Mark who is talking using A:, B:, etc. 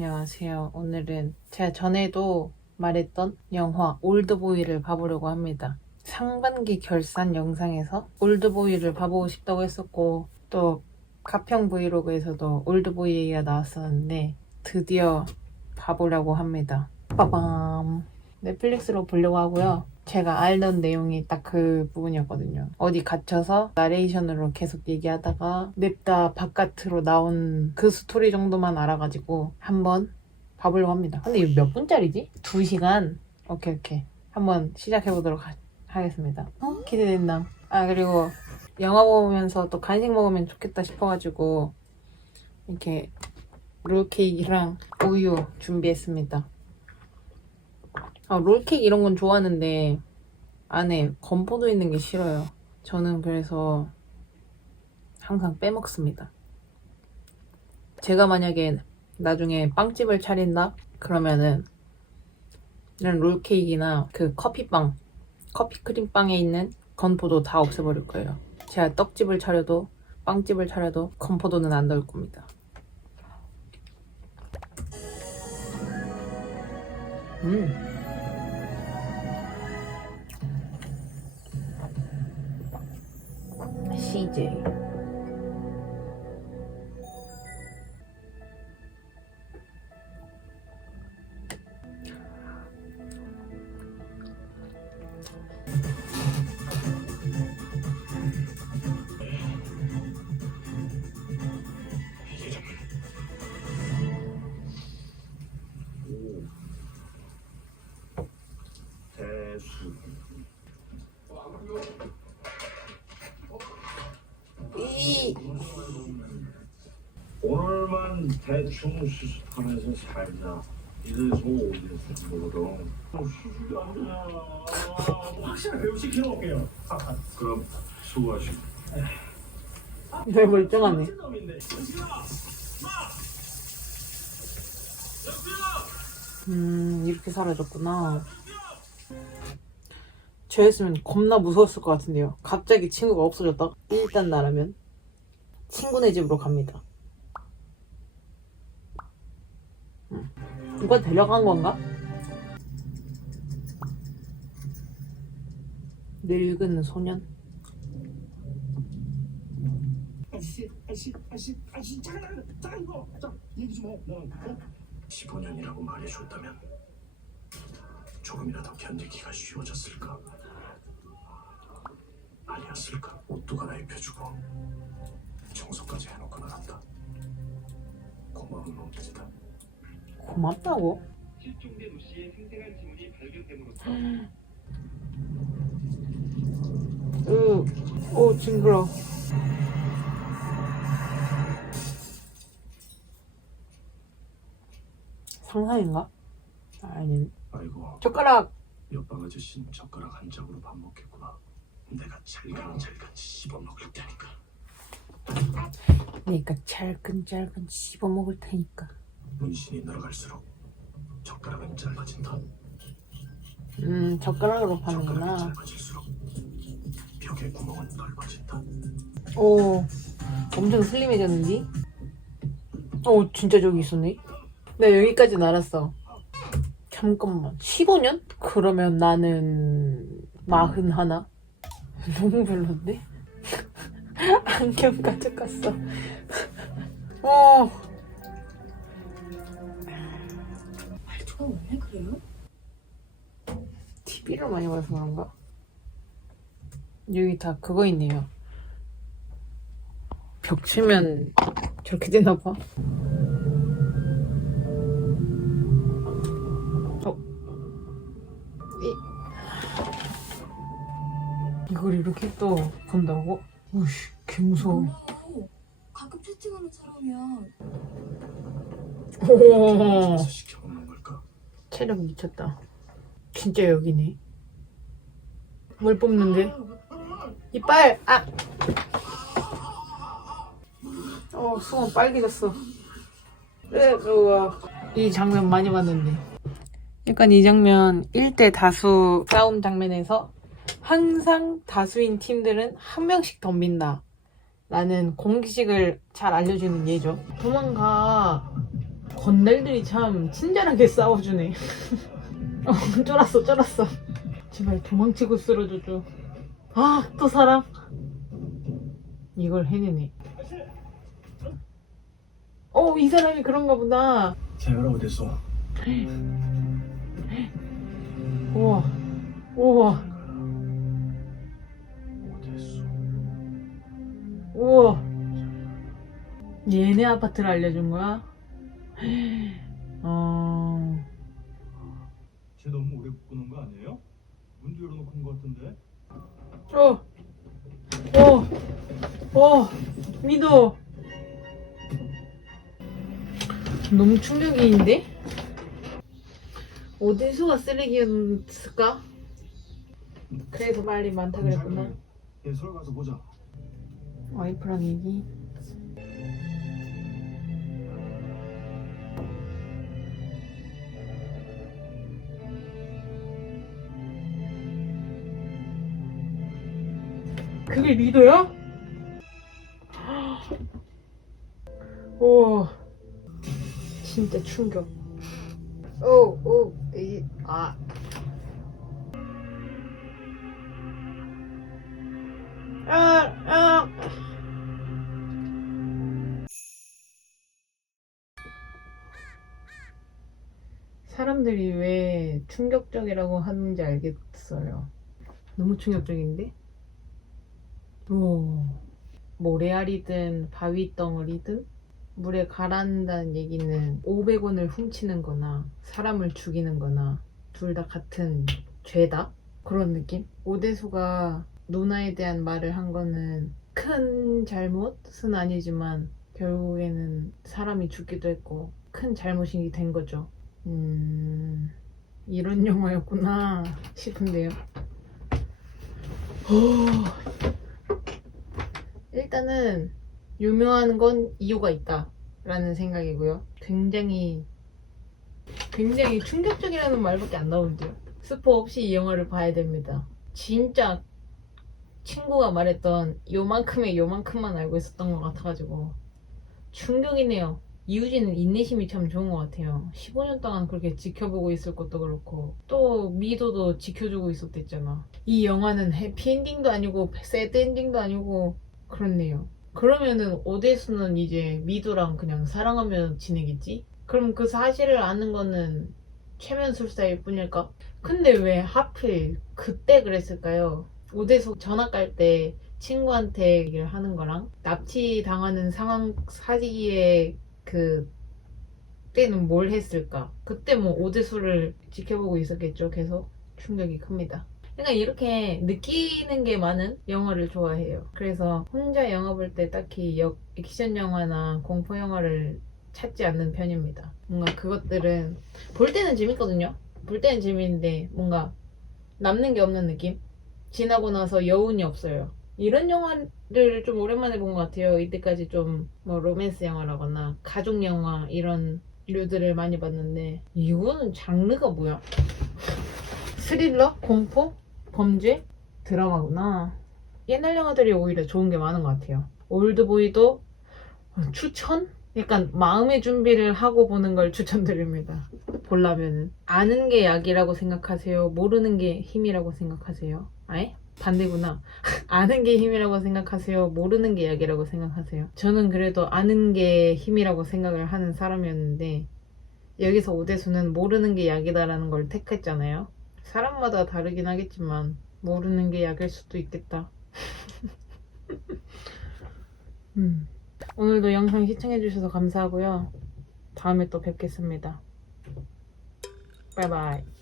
A: 안녕하세요. 오늘은 제가 전에도 말했던 영화 올드보이를 봐보려고 합니다. 상반기 결산 영상에서 올드보이를 봐보고 싶다고 했었고 또 가평 브이로그에서도 올드보이가 나왔었는데 드디어 봐보려고 합니다. 빠밤 넷플릭스로 보려고 하고요. 제가 알던 내용이 딱 그 부분이었거든요. 어디 갇혀서 나레이션으로 계속 얘기하다가 냅다 바깥으로 나온 그 스토리 정도만 알아가지고 한번 봐보려고 합니다. 근데 이거 몇 분짜리지? 2시간? 오케이 오케이. 한번 시작해보도록 하, 하겠습니다. 어? 기대된다. 아 그리고 영화 보면서 또 간식 먹으면 좋겠다 싶어가지고 이렇게 롤케이크랑 우유 준비했습니다. 아, 롤케이크 이런 건 좋아하는데 안에 건포도 있는 게 싫어요. 저는 그래서 항상 빼먹습니다. 제가 만약에 나중에 빵집을 차린다? 그러면은 이런 롤케이크나 그 커피빵, 커피 크림빵에 있는 건포도 다 없애버릴 거예요. 제가 떡집을 차려도 빵집을 차려도 건포도는 안 넣을 겁니다. 음. CJ.
B: 대수 대충 수습하면서 살자 이래서 수습이 아니야
C: 확실히 배우시키러 올게요.
B: 그럼 수고하시고
A: 왜 멀쩡하네.
C: 미친 놈인데.
A: 음, 이렇게 사라졌구나. 저였으면 겁나 무서웠을 것 같은데요. 갑자기 친구가 없어졌다? 일단 나라면 친구네 집으로 갑니다. 음. 누가 데려간 건가? 늙은 소년?
C: 아저씨, 아저씨, 아저씨, 아저씨, 잠깐, 잠깐 이거, 자 얘기 좀 해. 너, 어?
B: 15년이라고 말해줬다면 조금이라도 견디기가 쉬워졌을까 아니었을까 옷도 갈아입혀주고 청소까지 해놓고 나갔다 고마운 놈들이다
A: 고맙다고?
D: 실종된 우 씨의 생생한 지문이 발견됨으로써
A: 으, 오, 징그러. 상상인가? 아니,
B: 아이고
A: 젓가락!
B: 옆방 아저씨는 젓가락 한 장으로 밥 먹겠구나. 내가 잘간잘간 씹어 먹을 테니까.
A: 그러니까 잘근잘근 씹어 먹을 테니까.
B: 문신이 늘어갈수록 젓가락은 짧아진다.
A: 음, 젓가락으로
B: 젓가락이
A: 파는구나.
B: 짧아질수록 벽의 구멍은 넓어진다.
A: 오, 엄청 슬림해졌는데? 오, 진짜 저기 있었네? 나 여기까지는 알았어. 잠깐만, 15년? 그러면 나는 마흔 하나? 너무 별론데? 안경 가져갔어. 어,
E: 그래요?
A: TV를 많이 봐서 그런가? 여기 다 그거 있네요. 벽 치면 저렇게 되나 봐. 어. 이. 이걸 이렇게 또 본다고? 우씨, 개 무서워.
E: 오, 가끔 채팅하는 사람이야.
A: 오, 체력 미쳤다. 진짜 여기네. 뭘 뽑는데? 이빨! 아! 어, 수건 빨개졌어. 네, 우와. 이 장면 많이 봤는데. 약간 이 장면 1대 다수 싸움 장면에서 항상 다수인 팀들은 한 명씩 덤빈다. 라는 공식을 잘 알려주는 예죠. 도망가. 건달들이 참 친절하게 싸워주네. 어, 쫄았어, 쫄았어. 제발 도망치고 쓰러져줘. 아, 또 사람. 이걸 해내네. 어, 이 사람이 그런가 보다.
B: 재현아 어딨어?
A: 우와, 우와? 우와. 얘네 아파트를 알려준 거야? 어,
B: 쟤 너무 오래 굽는 거 아니에요? 문도 열어놓고 온거 같은데?
A: 어, 어, 어, 미도. 너무 충격인데? 어디서가 쓰레기였을까? 그래서 말이 많다 그랬구나.
B: 얘 서울 가서 보자.
A: 와이프랑 얘기. 그게 리더야? 오, 진짜 충격. 오, 오, 이, 아. 아, 아. 사람들이 왜 충격적이라고 하는지 알겠어요. 너무 충격적인데? 오. 모래알이든 바위 덩어리든 물에 가라앉는다는 얘기는 500원을 훔치는 거나 사람을 죽이는 거나 둘 다 같은 죄다? 그런 느낌? 오대수가 누나에 대한 말을 한 거는 큰 잘못은 아니지만 결국에는 사람이 죽기도 했고 큰 잘못이 된 거죠. 음, 이런 영화였구나 싶은데요. 오. 일단은 유명한 건 이유가 있다라는 생각이고요. 굉장히 굉장히 충격적이라는 말밖에 안 나오는데요. 스포 없이 이 영화를 봐야 됩니다. 진짜 친구가 말했던 요만큼의 요만큼만 알고 있었던 것 같아가지고 충격이네요. 이우진은 인내심이 참 좋은 것 같아요. 15년 동안 그렇게 지켜보고 있을 것도 그렇고 또 미도도 지켜주고 있었댔잖아. 이 영화는 해피엔딩도 아니고 새드엔딩도 아니고 그렇네요. 그러면은 오대수는 이제 미도랑 그냥 사랑하며 지내겠지? 그럼 그 사실을 아는 거는 최면술사일 뿐일까? 근데 왜 하필 그때 그랬을까요? 오대수 전학 갈 때 친구한테 얘기를 하는 거랑 납치 당하는 상황 사기에 그 때는 뭘 했을까? 그때 뭐 오대수를 지켜보고 있었겠죠. 계속 충격이 큽니다. 그러니까 이렇게 느끼는 게 많은 영화를 좋아해요. 그래서 혼자 영화 볼 때 딱히 역, 액션 영화나 공포 영화를 찾지 않는 편입니다. 뭔가 그것들은 볼 때는 재밌거든요. 볼 때는 재밌는데 뭔가 남는 게 없는 느낌? 지나고 나서 여운이 없어요. 이런 영화를 좀 오랜만에 본 것 같아요. 이때까지 좀 뭐 로맨스 영화라거나 가족 영화 이런 류들을 많이 봤는데 이거는 장르가 뭐야? 스릴러? 공포? 범죄? 드라마구나. 옛날 영화들이 오히려 좋은 게 많은 것 같아요. 올드보이도 추천? 약간 마음의 준비를 하고 보는 걸 추천드립니다. 보려면은 아는 게 약이라고 생각하세요? 모르는 게 힘이라고 생각하세요? 아예? 반대구나. 아는 게 힘이라고 생각하세요? 모르는 게 약이라고 생각하세요? 저는 그래도 아는 게 힘이라고 생각을 하는 사람이었는데 여기서 오대수는 모르는 게 약이다라는 걸 택했잖아요. 사람마다 다르긴 하겠지만 모르는 게 약일 수도 있겠다. 음. 오늘도 영상 시청해주셔서 감사하고요. 다음에 또 뵙겠습니다. 바이바이.